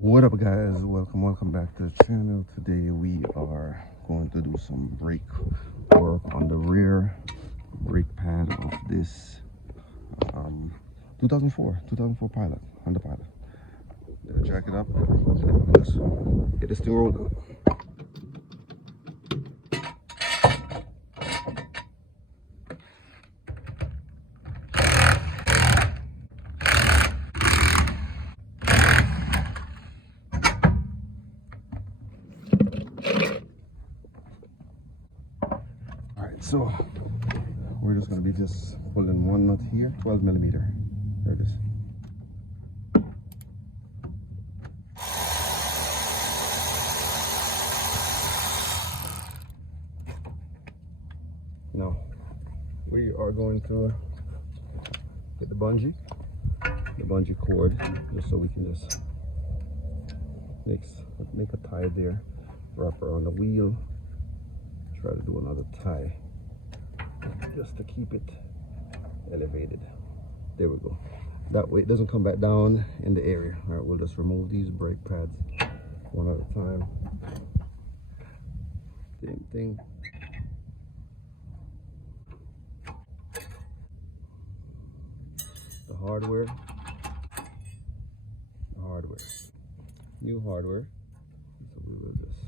What up guys, welcome back to the channel. Today we are going to do some brake work on the rear brake pad of this 2004 Pilot, Honda Pilot. Gonna jack it up, just get this thing rolled up. So we're just going to be just pulling one nut here, 12 millimeter. There it is. Now we are going to get the bungee cord, just so we can just make a tie there, wrap around the wheel, try to do another tie just to keep it elevated. There we go. That way it doesn't come back down in the area. All right, we'll just remove these brake pads one at a time. Same thing. The hardware, new hardware. So we will just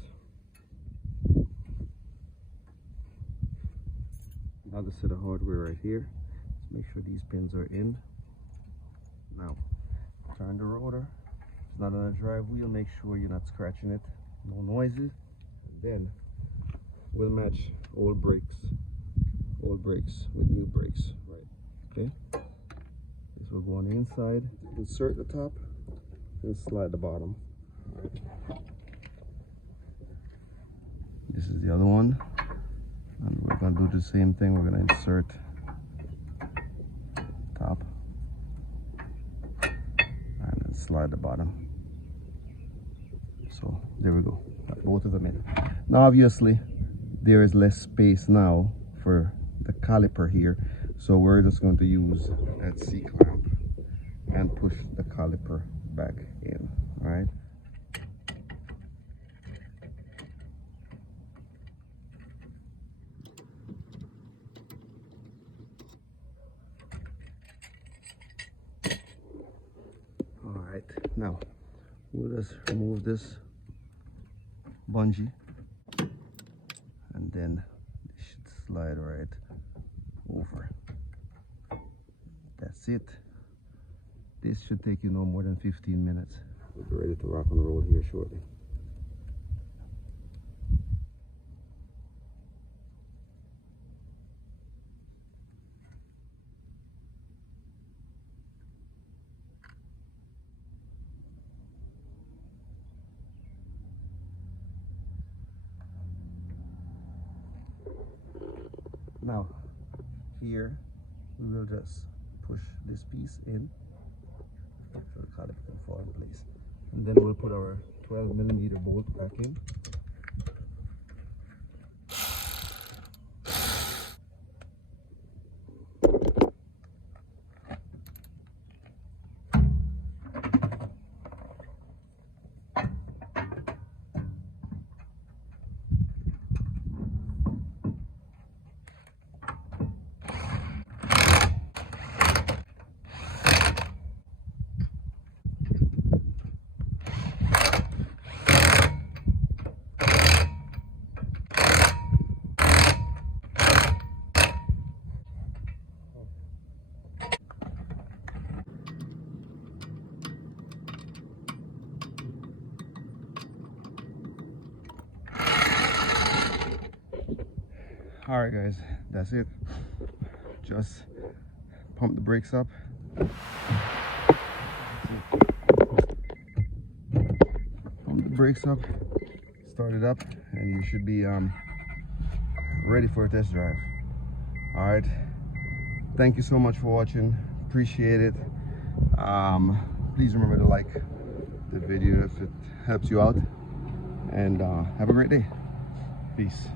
another set of hardware right here. Let's make sure these pins are in. Now turn the rotor. It's not on a drive wheel. Make sure you're not scratching it. No noises. And then we'll match old brakes with new brakes. Right. Okay. This will go on the inside. Insert the top and slide the bottom. All right. This is the other one. And we're going to do the same thing. We're going to insert top and then slide the bottom. So there we go. Got both of them in. Now obviously there is less space now for the caliper here, so we're just going to use that C-clamp and push the caliper back in. All right. Now we'll just remove this bungee and then it should slide right over. That's it. This should take you no more than 15 minutes. We'll be ready to rock and roll here shortly. Now here we will just push this piece in so the caliper can fall in place, and then we'll put our 12 millimeter bolt back in. All right guys, that's it. Just pump the brakes up. Pump the brakes up, start it up, and you should be ready for a test drive. All right, thank you so much for watching, appreciate it. Please remember to like the video if it helps you out, and have a great day. Peace.